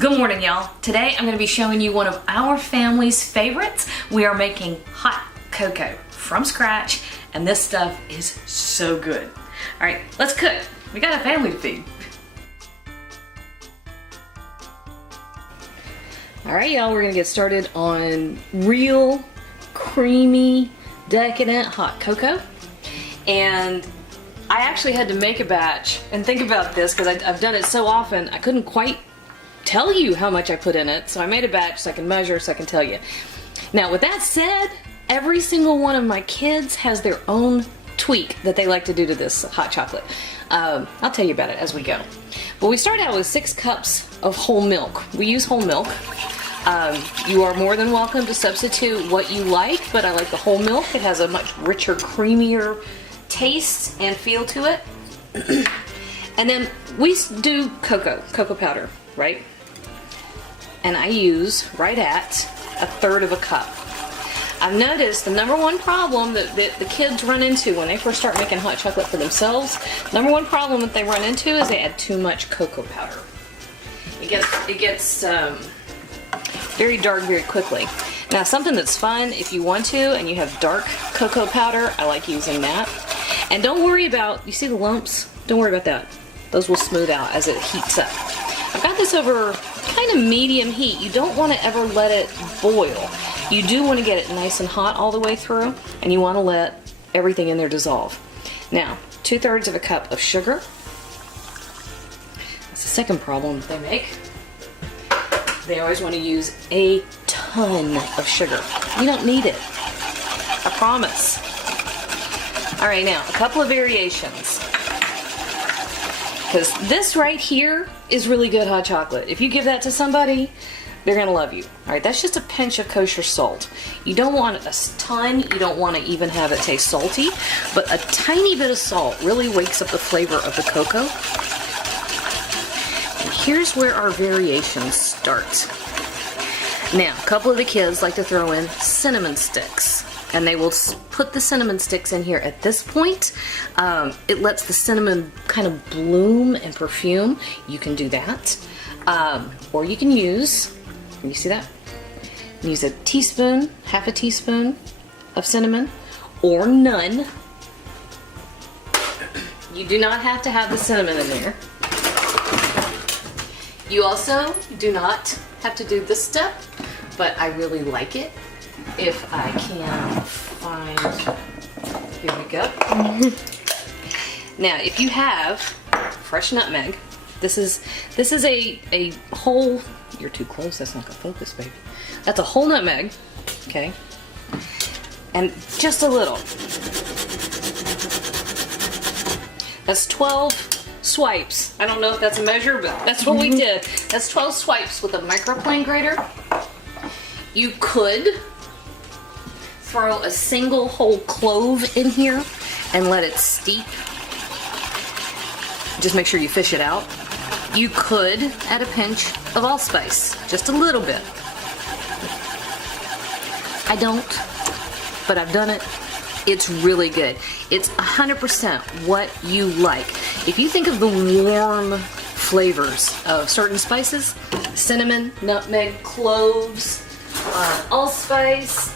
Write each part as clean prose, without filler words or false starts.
Good morning, y'all. Today I'm going to be showing you one of our family's favorites. We are making hot cocoa from scratch, and this stuff is so good. All right, let's cook. We got a family to feed. All right, y'all, we're going to get started on real, creamy, decadent hot cocoa. And I actually had to make a batch, and think about this because I've done it so often, I couldn't quite tell you how much I put in it, so I made a batch so I can measure, so I can tell you. Now, with that said, every single one of my kids has their own tweak that they like to do to this hot chocolate. I'll tell you about it as we go. But we start out with 6 cups of whole milk. We use whole milk. You are more than welcome to substitute what you like, but I like the whole milk. It has a much richer, creamier taste and feel to it. And then we do cocoa powder, right? And I use right at 1/3 of a cup. I've noticed the number one problem that the kids run into when they first start making hot chocolate for themselves, number one problem that they run into is they add too much cocoa powder. It gets very dark very quickly. Now, something that's fun if you want to and you have dark cocoa powder, I like using that. And don't worry about, you see the lumps? Don't worry about that. Those will smooth out as it heats up. I've got this over kind of medium heat. You don't want to ever let it boil. You do want to get it nice and hot all the way through, and you want to let everything in there dissolve. Now, 2/3 of a cup of sugar. That's the second problem that they make. They always want to use a ton of sugar. You don't need it. I promise. All right, now, a couple of variations. Because this right here is really good hot chocolate. If you give that to somebody, they're gonna love you. All right, that's just a pinch of kosher salt. You don't want a ton, you don't want to even have it taste salty, but a tiny bit of salt really wakes up the flavor of the cocoa. And here's where our variations start. Now, a couple of the kids like to throw in cinnamon sticks, and they will put the cinnamon sticks in here at this point. It lets the cinnamon kind of bloom and perfume. You can do that. Or you can use, can you see that? Use a teaspoon, half a teaspoon of cinnamon, or none. You do not have to have the cinnamon in there. You also do not have to do this step, but I really like it. If I can find, here we go. Now, if you have fresh nutmeg, this is a whole, you're too close, that's not gonna focus, baby. That's a whole nutmeg, okay? And just a little. That's 12 swipes. I don't know if that's a measure, but that's what we did. That's 12 swipes with a microplane grater. You could throw a single whole clove in here and let it steep. Just make sure you fish it out. You could add a pinch of allspice, just a little bit. I don't, but I've done it. It's really good. It's 100% what you like. If you think of the warm flavors of certain spices, cinnamon, nutmeg, cloves, allspice,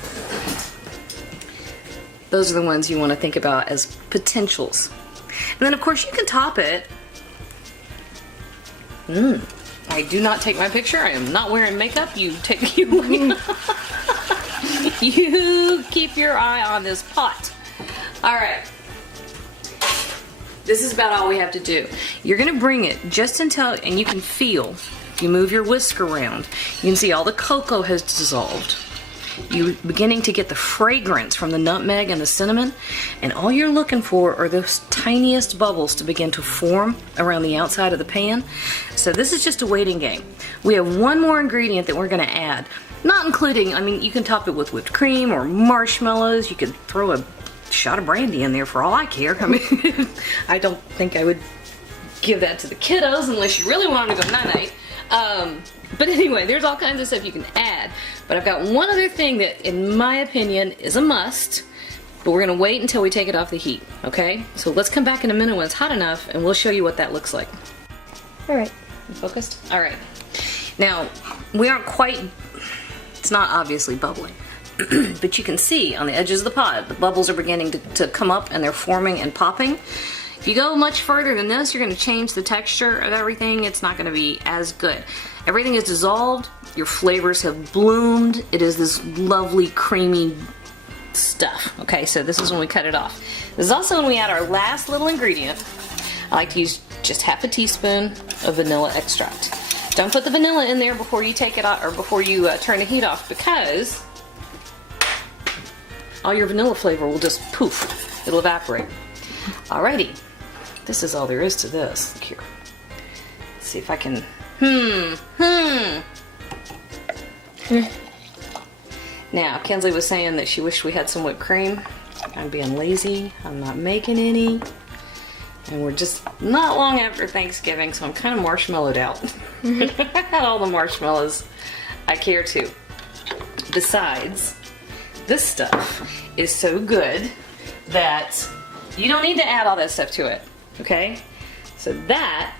those are the ones you want to think about as potentials. And then, of course, you can top it. I do not take my picture. I am not wearing makeup. You keep your eye on this pot. All right. This is about all we have to do. You're going to bring it just until, and you can feel, if you move your whisk around, you can see all the cocoa has dissolved. You're beginning to get the fragrance from the nutmeg and the cinnamon, and all you're looking for are those tiniest bubbles to begin to form around the outside of the pan. So this is just a waiting game. We have one more ingredient that we're going to add, not including, I mean, you can top it with whipped cream or marshmallows. You could throw a shot of brandy in there for all I care. I mean, I don't think I would give that to the kiddos unless you really want them to go night-night. But anyway, there's all kinds of stuff you can add. But I've got one other thing that, in my opinion, is a must. But we're going to wait until we take it off the heat, okay? So let's come back in a minute when it's hot enough, and we'll show you what that looks like. All right. You focused? All right. Now, we aren't quite, it's not obviously bubbling, but you can see on the edges of the pot, the bubbles are beginning to come up and they're forming and popping. If you go much further than this, you're going to change the texture of everything. It's not going to be as good. Everything is dissolved. Your flavors have bloomed. It is this lovely, creamy stuff. Okay, so this is when we cut it off. This is also when we add our last little ingredient. I like to use just half a teaspoon of vanilla extract. Don't put the vanilla in there before you take it out or before you turn the heat off, because all your vanilla flavor will just poof. It'll evaporate. Alrighty. This is all there is to this. Look here. Let's see if I can. Now, Kinsley was saying that she wished we had some whipped cream. I'm being lazy. I'm not making any. And we're just not long after Thanksgiving, so I'm kind of marshmallowed out. I had all the marshmallows I care to. Besides, this stuff is so good that you don't need to add all that stuff to it. Okay? So that,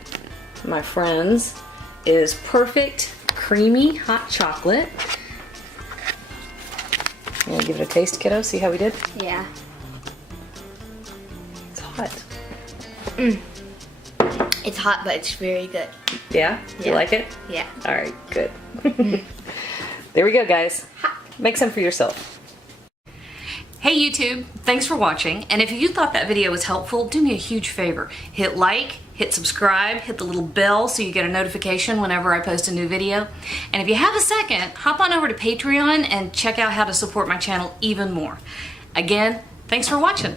my friends, is perfect creamy hot chocolate. You want to give it a taste, kiddo? See how we did? Yeah. It's hot. It's hot, but it's very good. Yeah? You like it? Yeah. Alright, good. There we go, guys. Make some for yourself. Hey YouTube, thanks for watching, and if you thought that video was helpful, do me a huge favor. Hit like, hit subscribe, hit the little bell so you get a notification whenever I post a new video. And if you have a second, hop on over to Patreon and check out how to support my channel even more. Again, thanks for watching.